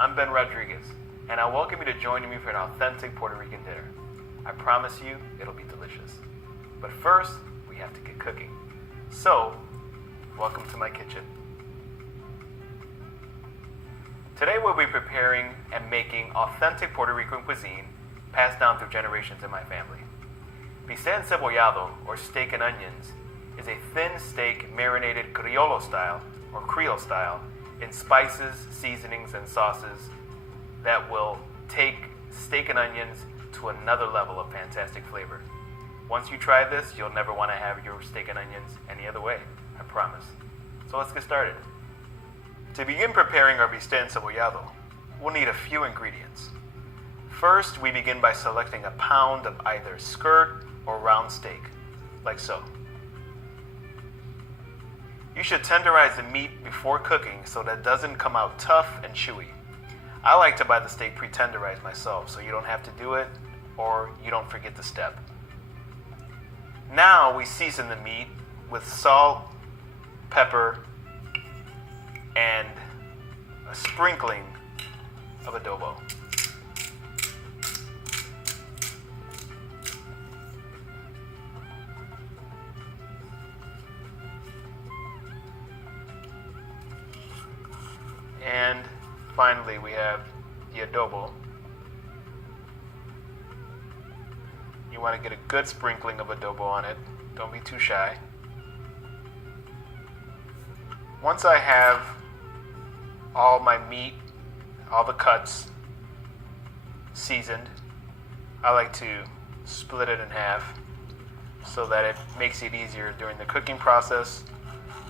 I'm Ben Rodriguez, and I welcome you to join me for an authentic Puerto Rican dinner. I promise you, it'll be delicious. But first, we have to get cooking. So, welcome to my kitchen. Today we'll be preparing and making authentic Puerto Rican cuisine passed down through generations in my family. Bistec encebollado, or steak and onions, is a thin steak marinated Criollo style, or Creole style, in spices, seasonings, and sauces that will take steak and onions to another level of fantastic flavor. Once you try this, you'll never want to have your steak and onions any other way, I promise. So let's get started. To begin preparing our bistec encebollado, we'll need a few ingredients. First, we begin by selecting a pound of either skirt or round steak, like so. You should tenderize the meat before cooking so that it doesn't come out tough and chewy. I like to buy the steak pre-tenderized myself so you don't have to do it or you don't forget the step. Now we season the meat with salt, pepper, and a sprinkling of adobo. And finally, we have the adobo. You want to get a good sprinkling of adobo on it. Don't be too shy. Once I have all my meat, all the cuts seasoned, I like to split it in half so that it makes it easier during the cooking process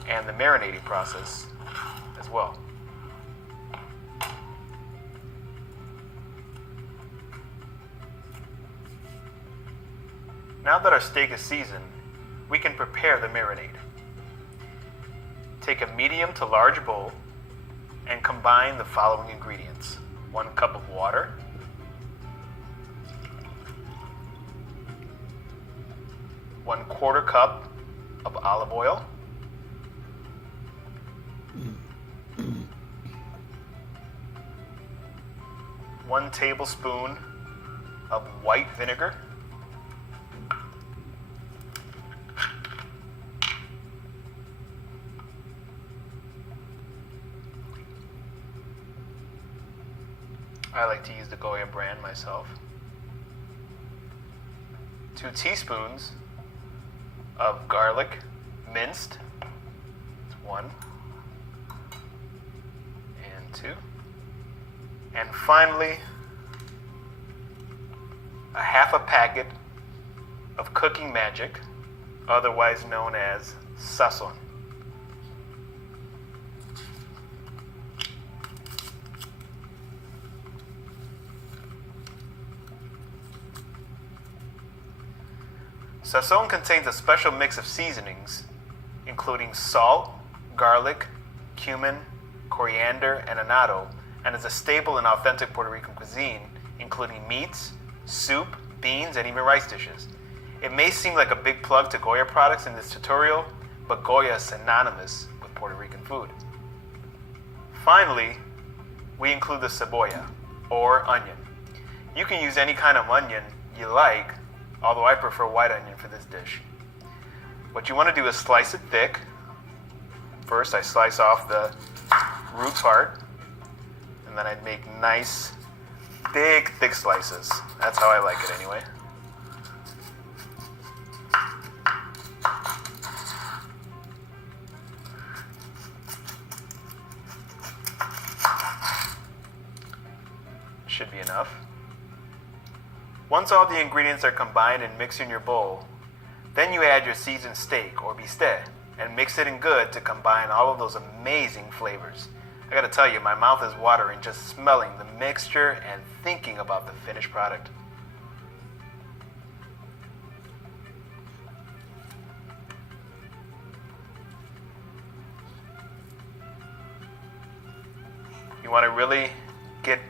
and the marinating process as well. Now that our steak is seasoned, we can prepare the marinade. Take a medium to large bowl and combine the following ingredients. 1 cup of water, 1/4 cup of olive oil, 1 tablespoon of white vinegar, 'I like to use the Goya brand myself. 2 teaspoons of garlic, minced. That's 1 and 2. And finally, a half a packet of cooking magic, otherwise known as sazon. Sazon contains a special mix of seasonings, including salt, garlic, cumin, coriander, and annatto, and is a staple in authentic Puerto Rican cuisine, including meats, soup, beans, and even rice dishes. It may seem like a big plug to Goya products in this tutorial, but Goya is synonymous with Puerto Rican food. Finally, we include the cebolla, or onion. You can use any kind of onion you like, although I prefer white onion for this dish. What you want to do is slice it thick. First, I slice off the root part, and then I'd make nice, big, thick slices. That's how I like it anyway. Should be enough. Once all the ingredients are combined and mixed in your bowl, then you add your seasoned steak or bistec and mix it in good to combine all of those amazing flavors. I gotta tell you, my mouth is watering just smelling the mixture and thinking about the finished product. You want to really get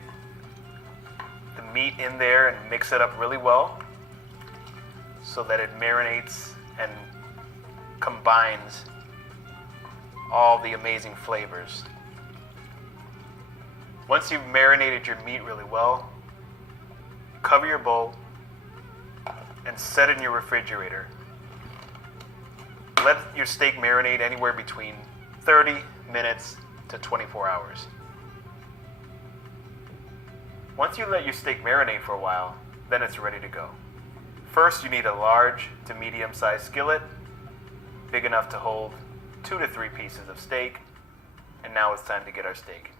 the meat in there and mix it up really well so that it marinates and combines all the amazing flavors. Once you've marinated your meat really well, cover your bowl and set it in your refrigerator. Let your steak marinate anywhere between 30 minutes to 24 hours. Once you let your steak marinate for a while, then it's ready to go. First, you need a large to medium-sized skillet, big enough to hold 2 to 3 pieces of steak. And now it's time to get our steak.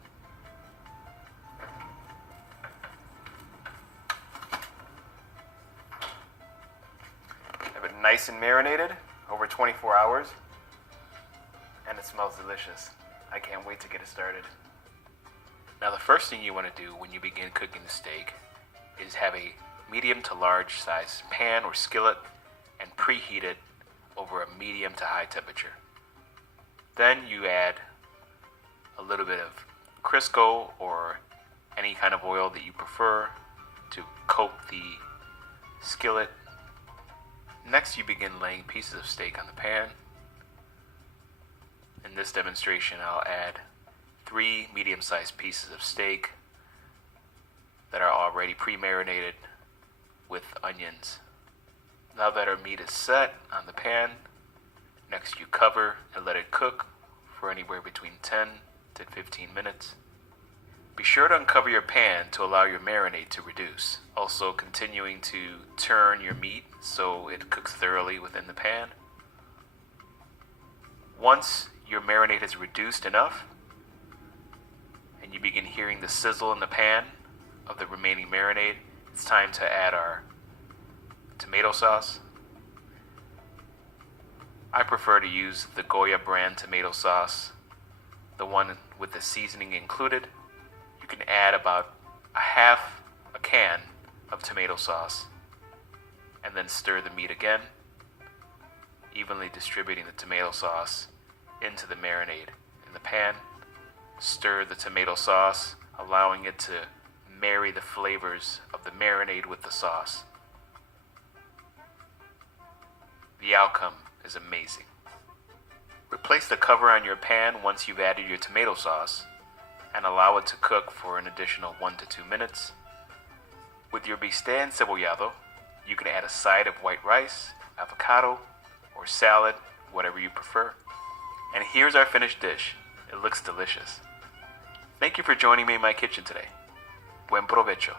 Have it nice and marinated over 24 hours, and it smells delicious. I can't wait to get it started. Now, the first thing you want to do when you begin cooking the steak is have a medium to large size pan or skillet and preheat it over a medium to high temperature. Then you add a little bit of Crisco or any kind of oil that you prefer to coat the skillet. Next, you begin laying pieces of steak on the pan. In this demonstration, I'll add 3 medium-sized pieces of steak that are already pre-marinated with onions. Now that our meat is set on the pan, next you cover and let it cook for anywhere between 10 to 15 minutes. Be sure to uncover your pan to allow your marinade to reduce. Also continuing to turn your meat so it cooks thoroughly within the pan. Once your marinade is reduced enough and you begin hearing the sizzle in the pan of the remaining marinade, it's time to add our tomato sauce. I prefer to use the Goya brand tomato sauce, the one with the seasoning included. You can add about a half a can of tomato sauce and then stir the meat again, evenly distributing the tomato sauce into the marinade in the pan. Stir the tomato sauce, allowing it to marry the flavors of the marinade with the sauce. The outcome is amazing. Replace the cover on your pan once you've added your tomato sauce and allow it to cook for an additional 1 to 2 minutes. With your bistec encebollado, you can add a side of white rice, avocado, or salad, whatever you prefer. And here's our finished dish. It looks delicious. Thank you for joining me in my kitchen today. Buen provecho.